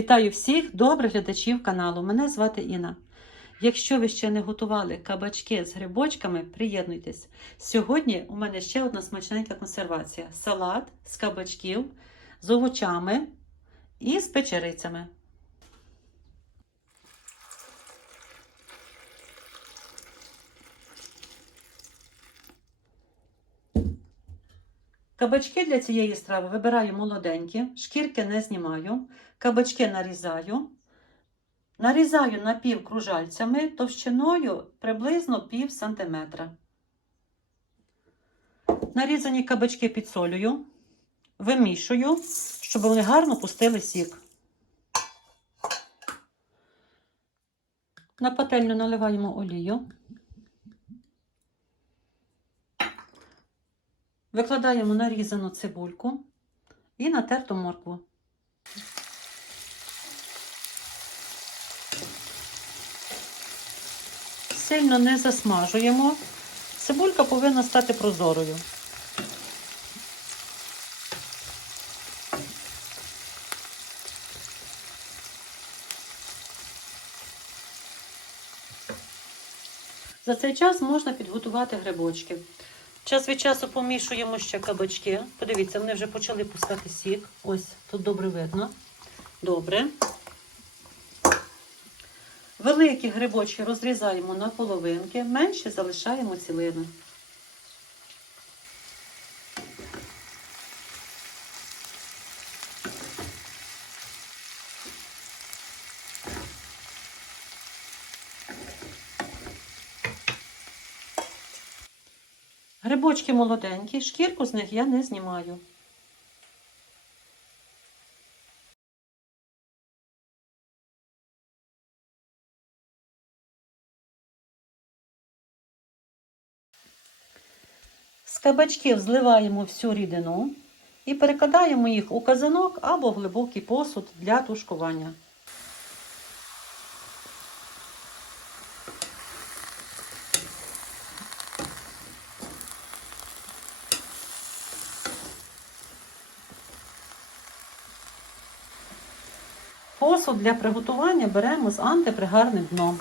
Вітаю всіх добрих глядачів каналу. Мене звати Інна. Якщо ви ще не готували кабачки з грибочками, приєднуйтесь. Сьогодні у мене ще одна смачненька консервація: салат з кабачків, з овочами і з печерицями. Кабачки для цієї страви вибираю молоденькі, шкірки не знімаю, кабачки нарізаю. Нарізаю напівкружальцями товщиною приблизно пів сантиметра. Нарізані кабачки підсолюю, вимішую, щоб вони гарно пустили сік. На пательню наливаємо олію. Викладаємо нарізану цибульку і натерту моркву. Сильно не засмажуємо. Цибулька повинна стати прозорою. За цей час можна підготувати грибочки. Час від часу помішуємо ще кабачки. Подивіться, вони вже почали пускати сік. Ось тут добре видно. Добре. Великі грибочки розрізаємо на половинки, менші залишаємо цілими. Грибочки молоденькі, шкірку з них я не знімаю. З кабачків зливаємо всю рідину і перекладаємо їх у казанок або в глибокий посуд для тушкування. Посуд для приготування беремо з антипригарним дном.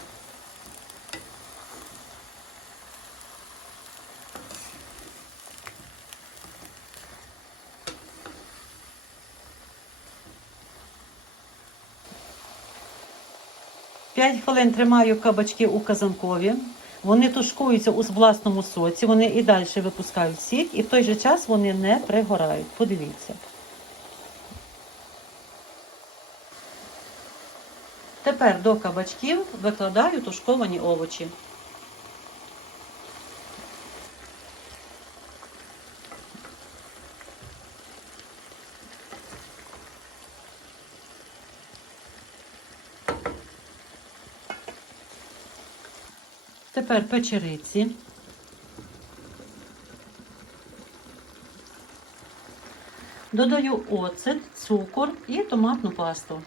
П'ять хвилин тримаю кабачки у казанкові. Вони тушкуються у власному соці, вони і далі випускають сік, і в той же час вони не пригорають. Подивіться. Тепер до кабачків викладаю тушковані овочі. Тепер печериці. Додаю оцет, цукор і томатну пасту.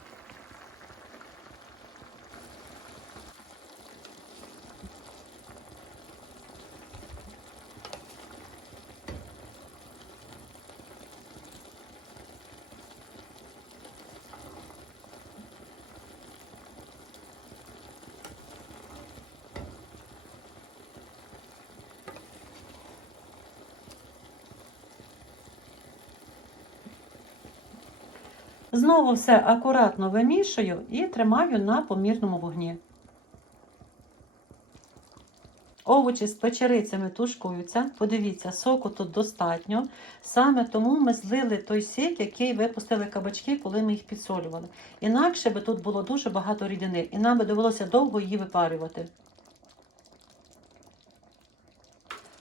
Знову все акуратно вимішую і тримаю на помірному вогні. Овочі з печерицями тушкуються. Подивіться, соку тут достатньо. Саме тому ми злили той сік, який випустили кабачки, коли ми їх підсолювали. Інакше би тут було дуже багато рідини, і нам би довелося довго її випарювати.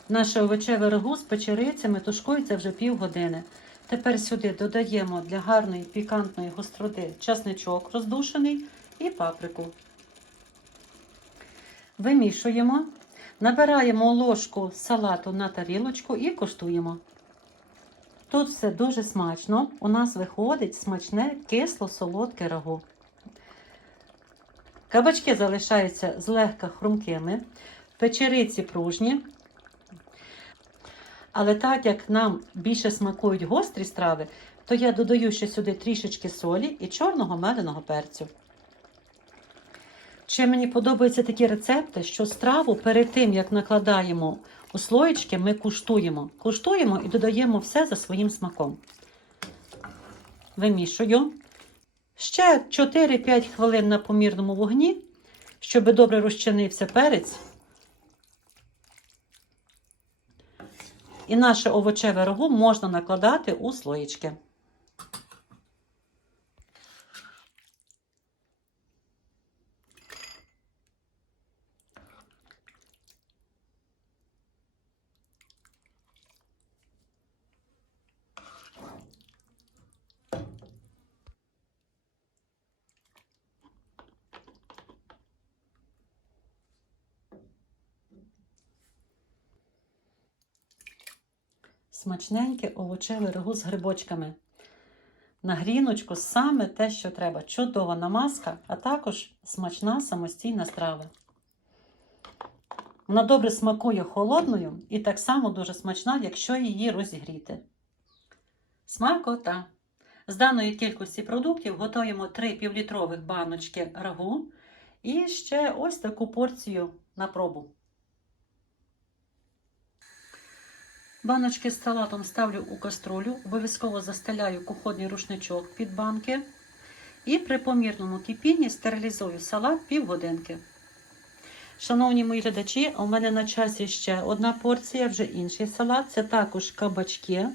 Наше овочеве рагу з печерицями тушкується вже півгодини. Тепер сюди додаємо для гарної пікантної гостроти часничок роздушений і паприку. Вимішуємо, набираємо ложку салату на тарілочку і коштуємо. Тут все дуже смачно. У нас виходить смачне кисло-солодке рагу. Кабачки залишаються злегка хрумкими, печериці пружні. Але так як нам більше смакують гострі страви, то я додаю ще сюди трішечки солі і чорного меленого перцю. Ще мені подобаються такі рецепти, що страву перед тим, як накладаємо у слоєчки, ми куштуємо. Куштуємо і додаємо все за своїм смаком. Вимішую. Ще 4-5 хвилин на помірному вогні, щоб добре розчинився перець. І наше овочеве рагу можна накладати у слоєчки. Смачненьке овочеве рагу з грибочками. На гріночку саме те, що треба. Чудова намазка, а також смачна самостійна страва. Вона добре смакує холодною і так само дуже смачна, якщо її розігріти. Смакота. З даної кількості продуктів готуємо 3 півлітрових баночки рагу і ще ось таку порцію на пробу. Баночки з салатом ставлю у каструлю, обов'язково застеляю кухонний рушничок під банки і при помірному кипінні стерилізую салат півгодинки. Шановні мої глядачі, у мене на часі ще одна порція, вже інший салат. Це також кабачки,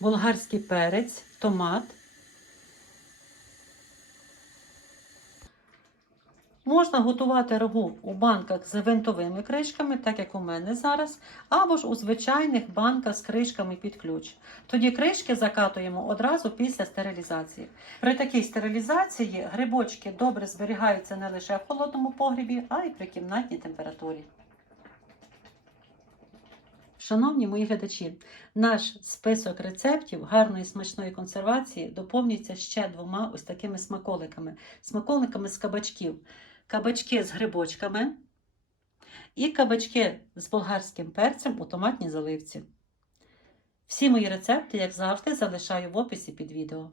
болгарський перець, томат. Можна готувати рагу у банках з винтовими кришками, так як у мене зараз, або ж у звичайних банках з кришками під ключ. Тоді кришки закатуємо одразу після стерилізації. При такій стерилізації грибочки добре зберігаються не лише в холодному погрібі, а й при кімнатній температурі. Шановні мої глядачі, наш список рецептів гарної смачної консервації доповнюється ще двома ось такими смаколиками. Смаколиками з кабачків. Кабачки з грибочками і кабачки з болгарським перцем у томатній заливці. Всі мої рецепти, як завжди, залишаю в описі під відео.